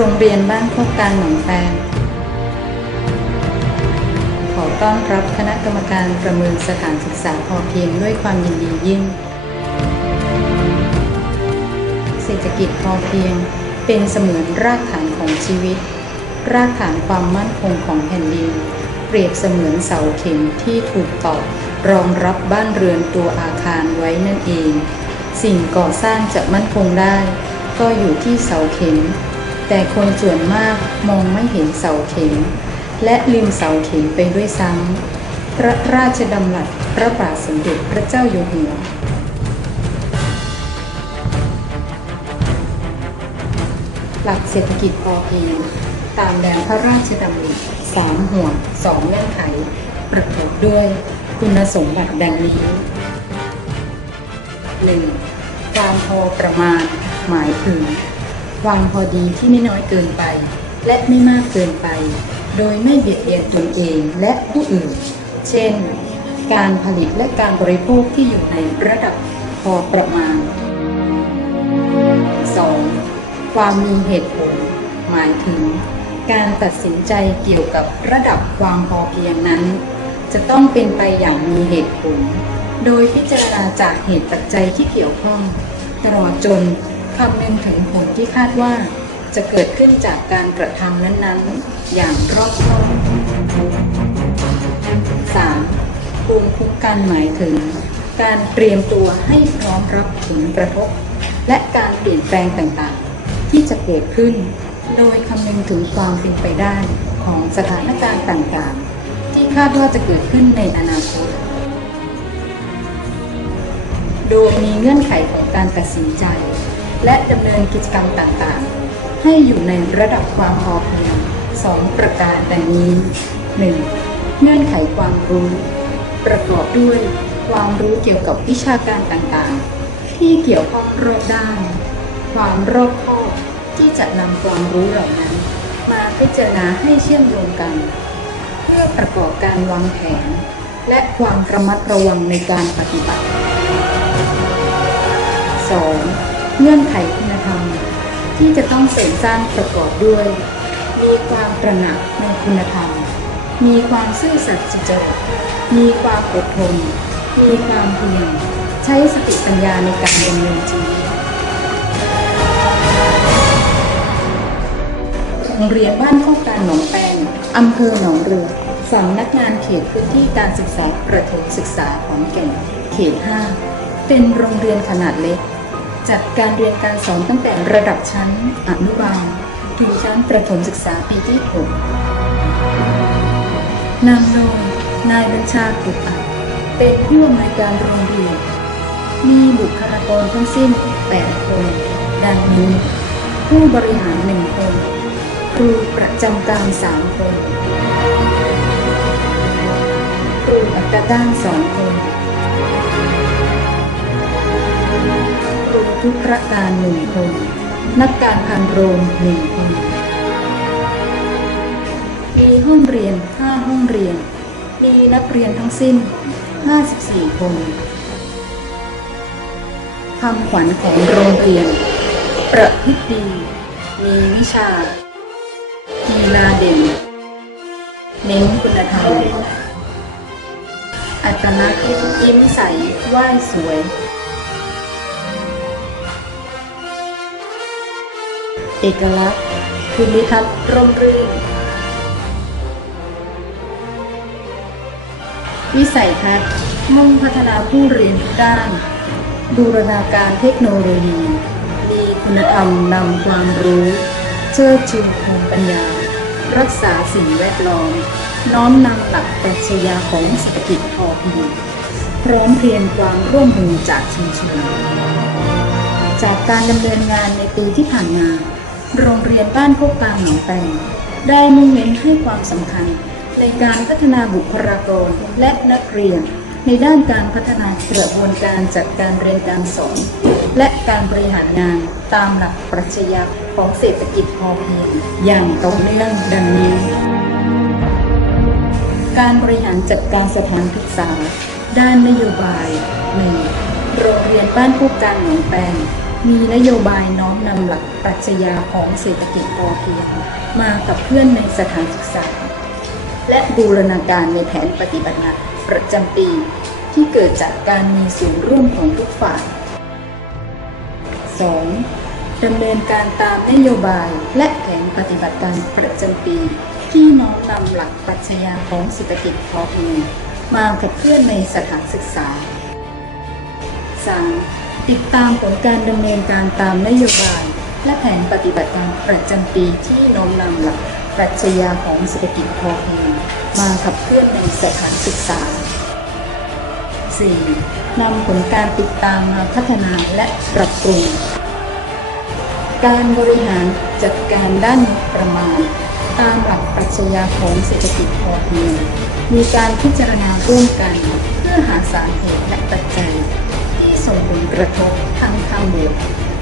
โรงเรียนบ้านโคกกลางหนองแปงขอต้อนรับคณะกรรมการประเมินสถานศึกษาพอเพียงด้วยความยินดียิ่ง เศรษฐกิจพอเพียงเป็นเสมือนรากฐานของชีวิต รากฐานความมั่นคงของแผ่นดิน เปรียบเสมือนเสาเข็มที่ถูกตอกรองรับบ้านเรือนตัวอาคารไว้นั่นเอง สิ่งก่อสร้างจะมั่นคงได้ ก็อยู่ที่เสาเข็ม แต่คนส่วนมากมองไม่เห็นเสาเข็ม และลืมเสาเข็มไปด้วยซ้ำพระราชดำรัสพระบาทสมเด็จพระเจ้าอยู่หัวหลักเศรษฐกิจพอเพียงตามแนวพระราชดำริสามห่วงสองเงื่อนไข ประกอบด้วยคุณสมบัติดังนี้ 1. ความพอประมาณหมายถึง ความพอดีที่ไม่น้อยเกินไป และไม่มากเกินไป โดยไม่เบียดเบียนตนเองและผู้อื่น เช่น การผลิตและการบริโภคที่อยู่ในระดับพอประมาณ 2. ความมีเหตุผล หมายถึง การตัดสินใจเกี่ยวกับระดับความพอเพียงนั้น จะต้องเป็นไปอย่างมีเหตุผล โดยพิจารณาจากเหตุปัจจัยที่เกี่ยวข้อง ตลอดจน คำนึงถึงผลที่คาดว่า จะเกิดขึ้นจากการกระทำนั้นๆ อย่างรอบคอบ 3. ภูมิคุ้มกันหมายถึง การเตรียมตัวให้พร้อมรับผลกระทบ และการเปลี่ยนแปลงต่างๆ ที่จะเกิดขึ้น โดยคำนึงถึงความเป็นไปได้ของสถานการณ์ต่างๆ ที่คาดว่าจะเกิดขึ้นในอนาคต โดยมีเงื่อนไขของการตัดสินใจ และดำเนินกิจกรรมต่างๆ ให้อยู่ในระดับความพอเพียงสองประการดังนี้ 1. เงื่อนไขความรู้ ประกอบด้วยความรู้เกี่ยวกับวิชาการต่างๆ ที่เกี่ยวข้องรอบด้าน ความรอบคอบที่จะนำความรู้เหล่านั้น มาพิจารณาให้เชื่อมโยงกัน เพื่อประกอบการวางแผน และความระมัดระวังในการปฏิบัติ 2. เงื่อนไขคุณธรรม ที่จะต้องเสริมสร้างประกอบด้วย มีความตระหนักในคุณธรรม มีความซื่อสัตย์สุจริตมีความอดทน มีความเพียรใช้สติปัญญาในการดำเนินชีวิตโรงเรียนบ้านโคกกางหนองแปงอำเภอหนองเรือสำนักงานเขตพื้นที่การศึกษาประถมศึกษาของแก่นเขต 5 เป็นโรงเรียนขนาดเล็ก จัดการเรียนการสอนตั้งแต่ระดับชั้นอนุบาลถึงชั้นประถมศึกษาปีที่6นำโดยนายบัญชากุปัตเป็นผู้อำนวยการโรงเรียน มีบุคลากรทั้งสิ้น 8 คน ดังนี้ ผู้บริหาร 1 คน ครูประจำการ 3 คน ครูอัตราจ้าง2คน ทุกประการหนึ่งคน นักการพันโรงหนึ่งคน มีห้องเรียน5ห้องเรียน มีนักเรียนทั้งสิ้น 54 คนคำขวัญของโรงเรียน ประพฤติดี มีวิชากีฬาเด่น เน้นคุณธรรมอัตลักษณ์ยิ้มใสไหว้สวย เอกลักษณ์ภูมิทัศน์ร่มรื่น วิสัยทัศน์มุ่งพัฒนาผู้เรียนทุกด้าน บูรณาการเทคโนโลยี มีคุณธรรมนำความรู้ เชิดชูภูมิปัญญา รักษาสิ่งแวดล้อม น้อมนำหลักปรัชญาของเศรษฐกิจพอเพียงพร้อมเพรียงความร่วมมือจากชุมชนจากการดำเนินงานในปีที่ผ่านมา โรงเรียนบ้านโคกกลางหนองแปงได้มุ่งเน้นให้ความสำคัญ ในการพัฒนาบุคลากรและนักเรียน ในด้านการพัฒนากระบวนการจัดการเรียนการสอน และการบริหารงานตามหลักปรัชญาของเศรษฐกิจพอเพียงอย่างต่อเนื่องดังนี้ การบริหารจัดการสถานศึกษา ด้านนโยบาย 1. โรงเรียนบ้านผู้กลางหนองแปง มีนโยบายน้อมนำหลักปรัชญาของเศรษฐกิจพอเพียงมากับเพื่อนในสถานศึกษา และบูรณาการในแผนปฏิบัติงานประจำปี ที่เกิดจากการมีส่วนร่วมของทุกฝ่าย 2. ดำเนินการตามนโยบายและแผนปฏิบัติการประจำปี ที่น้อมนำหลักปรัชญาของเศรษฐกิจพอเพียงมาขับเคลื่อนในสถานศึกษา 3. ติดตามผลการดำเนินการตามนโยบาย และแผนปฏิบัติการประจำปีที่น้อมนำหลักปรัชญาของเศรษฐกิจพอเพียงมาขับเคลื่อนในสถานศึกษา 4. นำผลการติดตามมาพัฒนาและปรับปรุง การบริหารจัดการด้านประมาณ ตามหลักปรัชญาของเศรษฐกิจพอเพียงมีการพิจารณาร่วมกัน เพื่อหาสาเหตุและปัจจัย ส่งผลกระทบทั้งทางบวก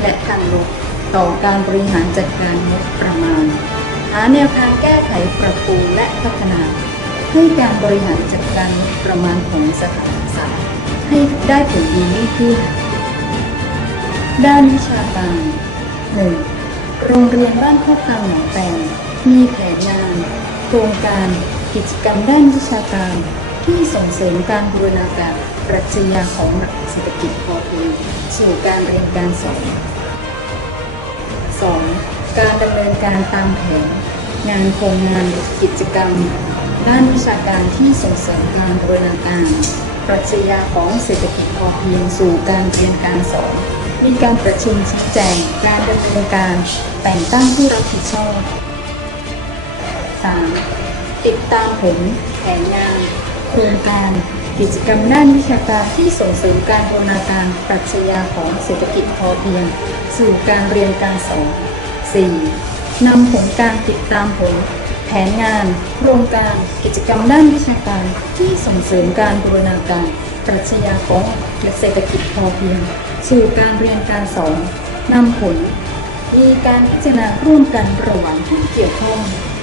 และทางลบต่อการบริหารจัดการงบประมาณ หาแนวทางแก้ไขปรับปรุงและพัฒนาให้การบริหารจัดการงบประมาณของสถานศึกษาให้ได้ผลดียิ่งขึ้น ด้านวิชาการ 1. โรงเรียนบ้านโคกคำหนองแปงมีแผนงาน โครงการ กิจกรรมด้านวิชาการ ที่ส่งเสริมการบูรณาการ ปรัชญาของหลักเศรษฐกิจพอเพียงสู่การเรียนการสอน 2. การดำเนินการตามแผน งานโครงงานกิจกรรม ด้านวิชาการที่ส่งเสริมการบรณาการปรัชญาของเศรษฐกิจพอเพียงสู่การเรียนการสอนมีการประชุมชี้แจงการดำเนินการแต่งตั้งผู้รับผิดชอบ 3. ติดตามผลแผนงานโครงการ กิจกรรมด้านวิชาการที่ส่งเสริมการบูรณาการปรัชญาของเศรษฐกิจพอเพียง สู่การเรียนการสอน 4. นำผลการติดตามผล แผนงาน โครงการกิจกรรมด้านวิชาการที่ส่งเสริมการบูรณาการปรัชญาของเศรษฐกิจพอเพียง สู่การเรียนการสอนนำผล มีการพิจารณาร่วมกันระหว่างผู้เกี่ยวข้อง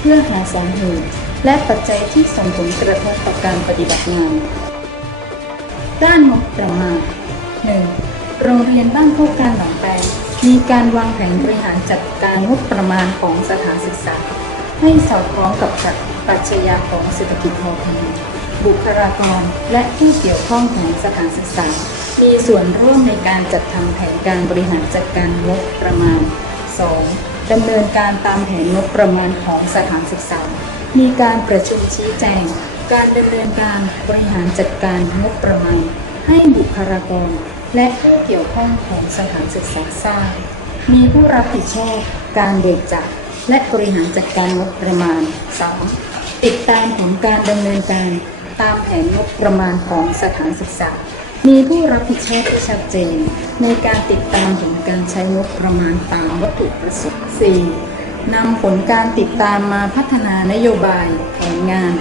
เพื่อหาสาเหตุและปัจจัยที่ส่งผลกระทบต่อการปฏิบัติงาน ด้านงบประมาณ 1. โรงเรียนบ้านโคกการหนองแปงมีการวางแผนบริหารจัดการงบประมาณของสถานศึกษา ให้สอดคล้องกับปรัชญาของเศรษฐกิจพอเพียงบุคลากรและผู้เกี่ยวข้องของสถานศึกษา มีส่วนร่วมในการจัดทำแผนการบริหารจัดการงบประมาณ 2. ดำเนินการตามแผนงบประมาณของสถานศึกษา มีการประชุมชี้แจง การดำเนินการบริหารจัดการงบประมาณ ให้บุคลากร และผู้เกี่ยวข้องของสถานศึกษาทราบมีผู้รับผิดชอบการเบิกจ่ายและบริหารจัดการงบประมาณ 2. ติดตามผลการดำเนินการตามแผนงบประมาณของสถานศึกษา มีผู้รับผิดชอบที่ชัดเจน ในการติดตามผลการใช้งบประมาณตามวัตถุประสงค์ 4. นำผลการติดตามมาพัฒนานโยบายแผนงาน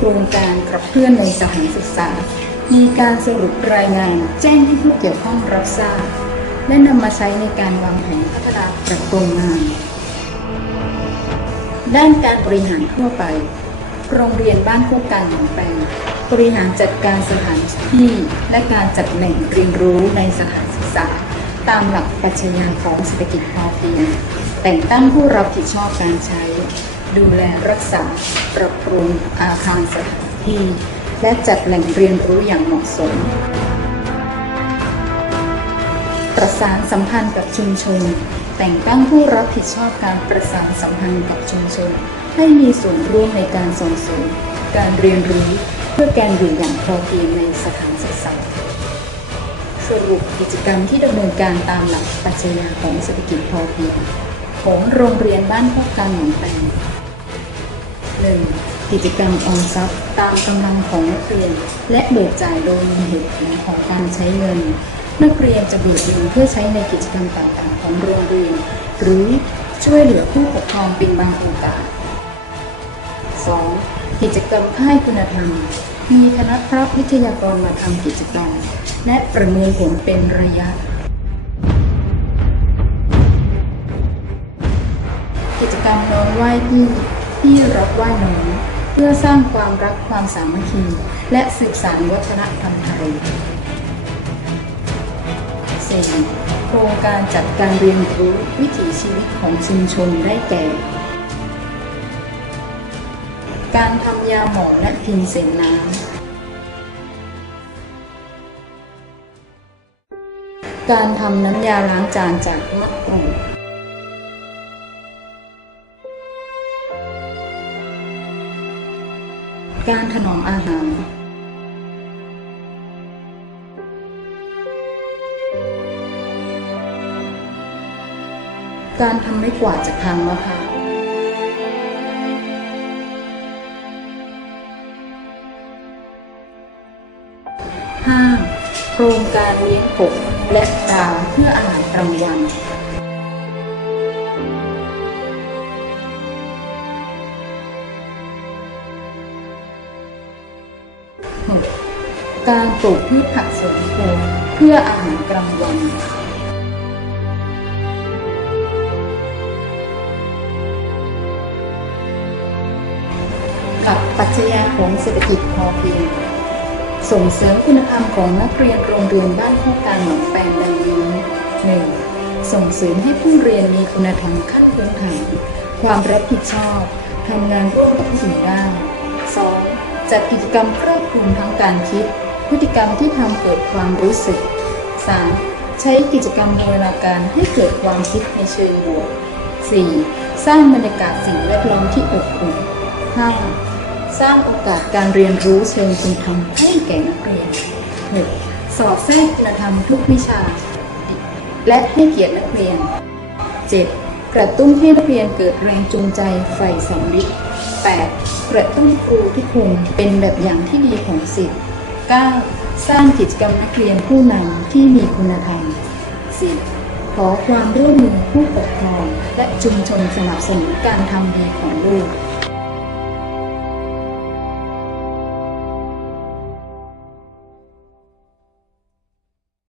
ครงการขับเคลื่อนในสถานศึกษา มีการสรุปรายงานแจ้งให้ผู้เกี่ยวข้องรับทราบ และนำมาใช้ในการวางแผนพัฒนาปรับปรุงงาน ด้านการบริหารทั่วไป โรงเรียนบ้านโคกกันหนองแปงบริหารจัดการสถานที่และการจัดแหล่งเรียนรู้ในสถานศึกษา ตามหลักปรัชญาของเศรษฐกิจพอเพียงแต่งตั้งผู้รับผิดชอบการใช้ ดูแลรักษาปรับปรุงอาคารสถานที่ และจัดแหล่งเรียนรู้อย่างเหมาะสม ประสานสัมพันธ์กับชุมชน แต่งตั้งผู้รับผิดชอบการประสานสัมพันธ์กับชุมชน ให้มีส่วนร่วมในการส่งเสริมการเรียนรู้เพื่อการอยู่อย่างพอเพียงในสถานศึกษาสรุปกิจกรรมที่ดำเนินการตามหลักปรัชญาของเศรษฐกิจพอเพียงของโรงเรียนบ้านพวกการหนองแปง 1. กิจกรรมออมทรัพย์ตามกำลังของนักเรียน และเบิกจ่ายโดยมีเหตุผลของการใช้เงิน นักเรียนจะเบิกเงินเพื่อใช้ในกิจกรรมต่างๆของโรงเรียน หรือช่วยเหลือผู้ปกครองเป็นบางโอกาส 2. กิจกรรมค่ายคุณธรรม มีคณะพระวิทยากรมาทำกิจกรรม และประเมินผลเป็นระยะกิจกรรมน้องไหว้พี่ พี่รับไหว้น้องเพื่อสร้างความรักความสามัคคี และสืบสานวัฒนธรรมไทย 4. โครงการจัดการเรียนรู้วิถีชีวิตของชุมชนได้แก่ การทำยาหมองและพิมเสนน้ำการทำน้ำยาล้างจานจากมะก การถนอมอาหาร การทำไม้กวาดจากทางมะพร้าว 5. โครงการเลี้ยงกบและปลาเพื่ออาหารกลางวัน การปลูกพืชผักสวนครัวเพื่ออาหารกลางวันกับปรัชญาของเศรษฐกิจพอเพียงส่งเสริมคุณธรรมของนักเรียนโรงเรียนบ้านข้อการหนองแปงดังนี้หนึ่งส่งเสริมให้ผู้เรียนมีคุณธรรมขั้นพื้นฐานความรับผิดชอบทำงานร่วมกับสิ่งด้าน 2. จัดกิจกรรมครอบคลุมทั้งการคิด พฤติกรรมที่ทำเกิดความรู้สึก 3. ใช้กิจกรรมบูรณาการให้เกิดความคิดในเชิงบวก 4. สร้างบรรยากาศสิ่งแวดล้อมที่อบอุ่น 5. สร้างโอกาสการเรียนรู้เชิงคุณธรรมให้แก่นักเรียน 6. สอดแทรกคุณธรรมทุกวิชา และให้เกียรตินักเรียน 7. กระตุ้นให้นักเรียนเกิดแรงจูงใจใฝ่สำลิด 8. กระตุ้นครูทุกคนเป็นแบบอย่างที่ดีของศิษย์ 9. สร้างกิจกรรมนักเรียนผู้นำที่มีคุณธรรม 10. ขอความร่วมมือผู้ปกครองและชุมชนสนับสนุนการทำดีของลูก